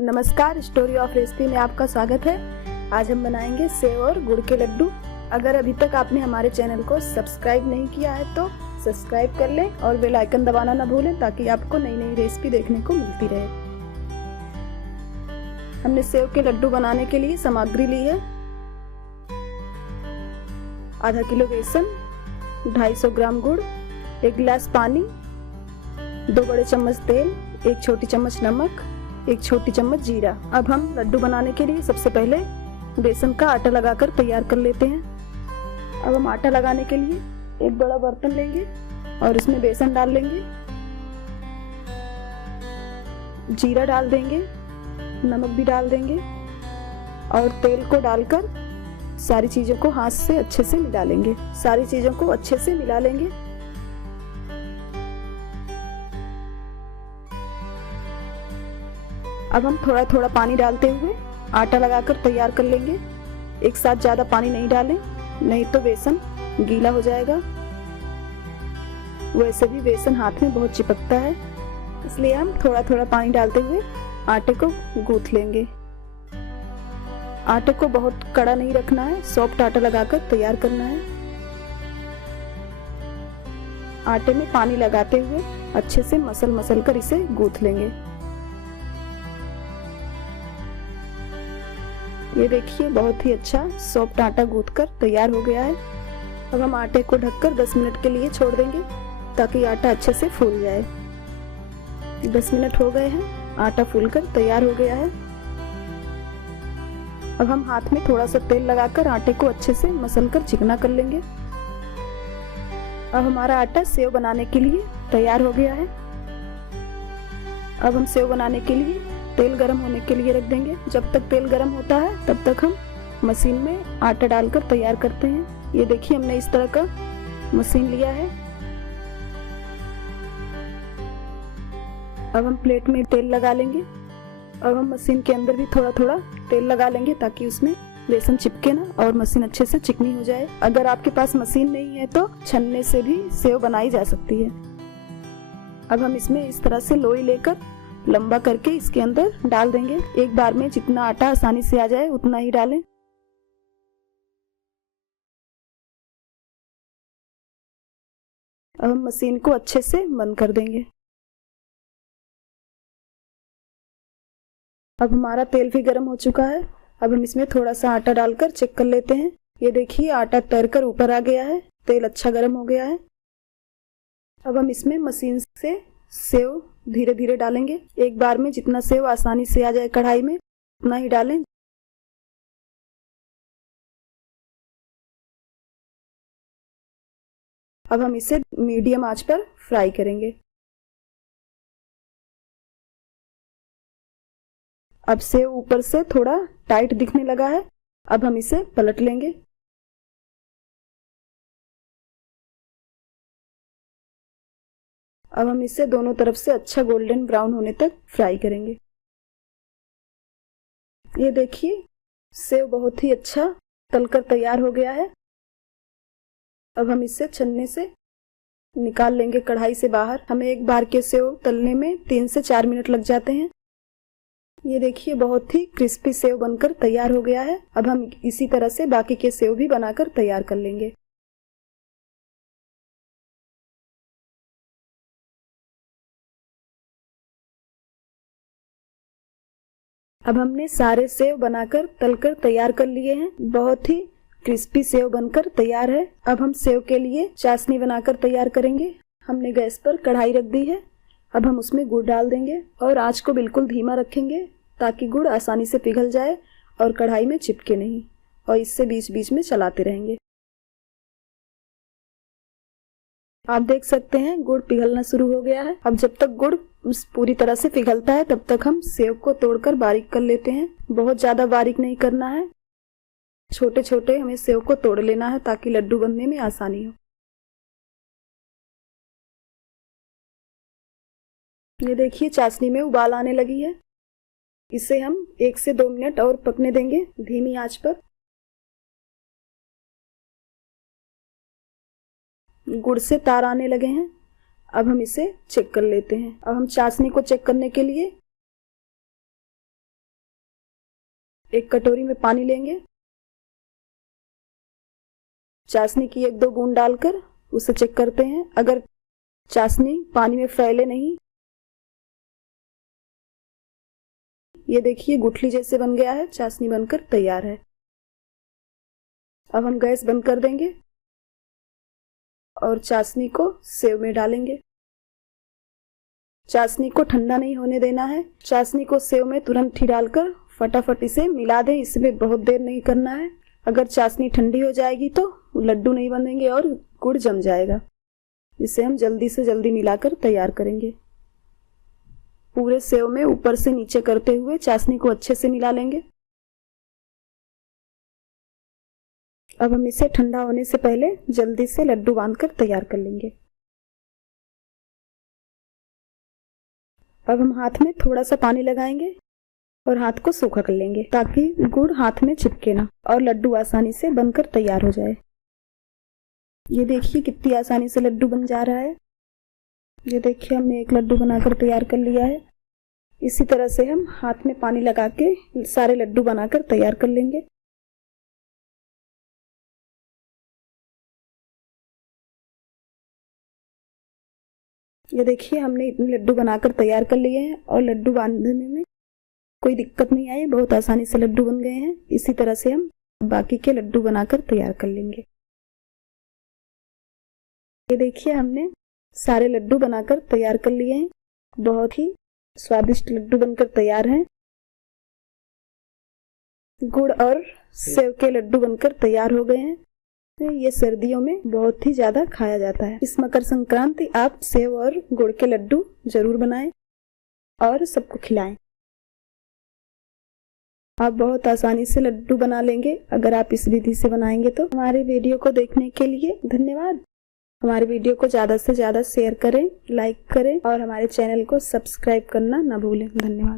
नमस्कार, story of recipe में आपका स्वागत है। आज हम बनाएंगे सेव और गुड़ के लड्डू। अगर अभी तक आपने हमारे चैनल को सब्सक्राइब नहीं किया है तो सब्सक्राइब कर लें और बेल आइकन दबाना ना भूलें ताकि आपको नई नई रेसिपी देखने को मिलती रहे। हमने सेव के लड्डू बनाने के लिए सामग्री ली है। आधा किलो बेसन, 250 ग्राम गुड़, 1 गिलास पानी, 2 बड़े चम्मच तेल, 1 छोटी चम्मच नमक, 1 छोटी चम्मच जीरा। अब हम लड्डू बनाने के लिए सबसे पहले बेसन का आटा लगाकर तैयार कर लेते हैं। अब हम आटा लगाने के लिए एक बड़ा बर्तन लेंगे और इसमें बेसन डाल लेंगे, जीरा डाल देंगे, नमक भी डाल देंगे और तेल को डालकर सारी चीजों को हाथ से अच्छे से मिला लेंगे। सारी चीजों को अच्छे से मिला लेंगे। अब हम थोड़ा थोड़ा पानी डालते हुए आटा लगाकर तैयार कर लेंगे। एक साथ ज्यादा पानी नहीं डालें, नहीं तो बेसन गीला हो जाएगा। वैसे भी बेसन हाथ में बहुत चिपकता है, इसलिए हम थोड़ा थोड़ा पानी डालते हुए आटे को गूंथ लेंगे। आटे को बहुत कड़ा नहीं रखना है, सॉफ्ट आटा लगाकर तैयार करना है। आटे में पानी लगाते हुए अच्छे से मसल कर इसे गूंथ लेंगे। ये देखिए, बहुत ही अच्छा सॉफ्ट आटा गूंथकर तैयार हो गया है। अब हम आटे को ढककर 10 मिनट के लिए छोड़ देंगे ताकि आटा अच्छे से फूल जाए। 10 मिनट हो गए हैं, आटा फूलकर तैयार हो गया है। अब हम हाथ में थोड़ा सा तेल लगाकर आटे को अच्छे से मसलकर चिकना कर लेंगे। अब हमारा आटा सेव बनाने के लिए तैयार हो गया है। अब हम सेव बनाने के लिए तेल गरम होने के लिए रख देंगे। जब तक तेल गरम होता है तब तक हम मशीन में आटा डालकर तैयार करते हैं। ये देखिए, हमने इस तरह का मशीन लिया है। अब हम प्लेट में तेल लगा लेंगे। अब हम मशीन के अंदर भी थोड़ा थोड़ा तेल लगा लेंगे ताकि उसमें बेसन चिपके ना और मशीन अच्छे से चिकनी हो जाए। अगर आपके पास मशीन नहीं है तो छन्ने से भी सेव बनाई जा सकती है। अब हम इसमें इस तरह से लोई लेकर लंबा करके इसके अंदर डाल देंगे। एक बार में जितना आटा आसानी से आ जाए उतना ही डालें। अब हम मशीन को अच्छे से बंद कर देंगे। अब हमारा तेल भी गर्म हो चुका है। अब हम इसमें थोड़ा सा आटा डालकर चेक कर लेते हैं। ये देखिए, आटा तैरकर ऊपर आ गया है, तेल अच्छा गर्म हो गया है। अब हम इसमें मशीन से सेव धीरे धीरे डालेंगे। एक बार में जितना सेव आसानी से आ जाए कढ़ाई में उतना ही डालें। अब हम इसे मीडियम आंच पर फ्राई करेंगे। अब सेव ऊपर से थोड़ा टाइट दिखने लगा है। अब हम इसे पलट लेंगे। अब हम इसे दोनों तरफ से अच्छा गोल्डन ब्राउन होने तक फ्राई करेंगे। ये देखिए, सेव बहुत ही अच्छा तलकर तैयार हो गया है। अब हम इसे छन्ने से निकाल लेंगे कढ़ाई से बाहर। हमें एक बार के सेव तलने में 3 से 4 मिनट लग जाते हैं। ये देखिए, बहुत ही क्रिस्पी सेव बनकर तैयार हो गया है। अब हम इसी तरह से बाकी के सेव भी बनाकर तैयार कर लेंगे। अब हमने सारे सेव बनाकर तलकर तैयार कर लिए हैं। बहुत ही क्रिस्पी सेव बनकर तैयार है। अब हम सेव के लिए चाशनी बनाकर तैयार करेंगे। हमने गैस पर कढ़ाई रख दी है। अब हम उसमें गुड़ डाल देंगे और आंच को बिल्कुल धीमा रखेंगे ताकि गुड़ आसानी से पिघल जाए और कढ़ाई में चिपके नहीं, और इससे बीच बीच में चलाते रहेंगे। आप देख सकते हैं गुड़ पिघलना शुरू हो गया है। अब जब तक गुड़ पूरी तरह से पिघलता है तब तक हम सेव को तोड़कर बारीक कर लेते हैं। बहुत ज्यादा बारीक नहीं करना है, छोटे छोटे हमें सेव को तोड़ लेना है ताकि लड्डू बनने में आसानी हो। ये देखिए, चाशनी में उबाल आने लगी है। इसे हम 1 से 2 मिनट और पकने देंगे धीमी आंच पर। गुड़ से तार आने लगे हैं। अब हम इसे चेक कर लेते हैं। अब हम चाशनी को चेक करने के लिए एक कटोरी में पानी लेंगे, चाशनी की 1-2 बूंद डालकर उसे चेक करते हैं। अगर चाशनी पानी में फैले नहीं, ये देखिए गुठली जैसे बन गया है, चाशनी बनकर तैयार है। अब हम गैस बंद कर देंगे और चाशनी को सेव में डालेंगे। चाशनी को ठंडा नहीं होने देना है। चाशनी को सेव में तुरंत ही डालकर फटाफट इसे मिला दें। इसमें बहुत देर नहीं करना है। अगर चाशनी ठंडी हो जाएगी तो लड्डू नहीं बनेंगे और गुड़ जम जाएगा। इसे हम जल्दी से जल्दी मिलाकर तैयार करेंगे। पूरे सेव में ऊपर से नीचे करते हुए चाशनी को अच्छे से मिला लेंगे। अब हम इसे ठंडा होने से पहले जल्दी से लड्डू बांधकर तैयार कर लेंगे। अब हम हाथ में थोड़ा सा पानी लगाएंगे और हाथ को सूखा कर लेंगे ताकि गुड़ हाथ में चिपके ना और लड्डू आसानी से बनकर तैयार हो जाए। ये देखिए कितनी आसानी से लड्डू बन जा रहा है। ये देखिए हमने एक लड्डू बनाकर तैयार कर लिया है। इसी तरह से हम हाथ में पानी लगा के सारे लड्डू बनाकर तैयार कर लेंगे। ये देखिए हमने इतने लड्डू बनाकर तैयार कर लिए हैं और लड्डू बांधने में कोई दिक्कत नहीं आई, बहुत आसानी से लड्डू बन गए हैं। इसी तरह से हम बाकी के लड्डू बनाकर तैयार कर लेंगे। ये देखिए हमने सारे लड्डू बनाकर तैयार कर लिए हैं। बहुत ही स्वादिष्ट लड्डू बनकर तैयार हैं। गुड़ और सेव के लड्डू बनकर तैयार हो गए हैं। ये सर्दियों में बहुत ही ज्यादा खाया जाता है। इस मकर संक्रांति आप सेव और गुड़ के लड्डू जरूर बनाएं और सबको खिलाएं। आप बहुत आसानी से लड्डू बना लेंगे अगर आप इस विधि से बनाएंगे तो। हमारे वीडियो को देखने के लिए धन्यवाद। हमारे वीडियो को ज़्यादा से ज़्यादा शेयर करें, लाइक करें और हमारे चैनल को सब्सक्राइब करना ना भूलें। धन्यवाद।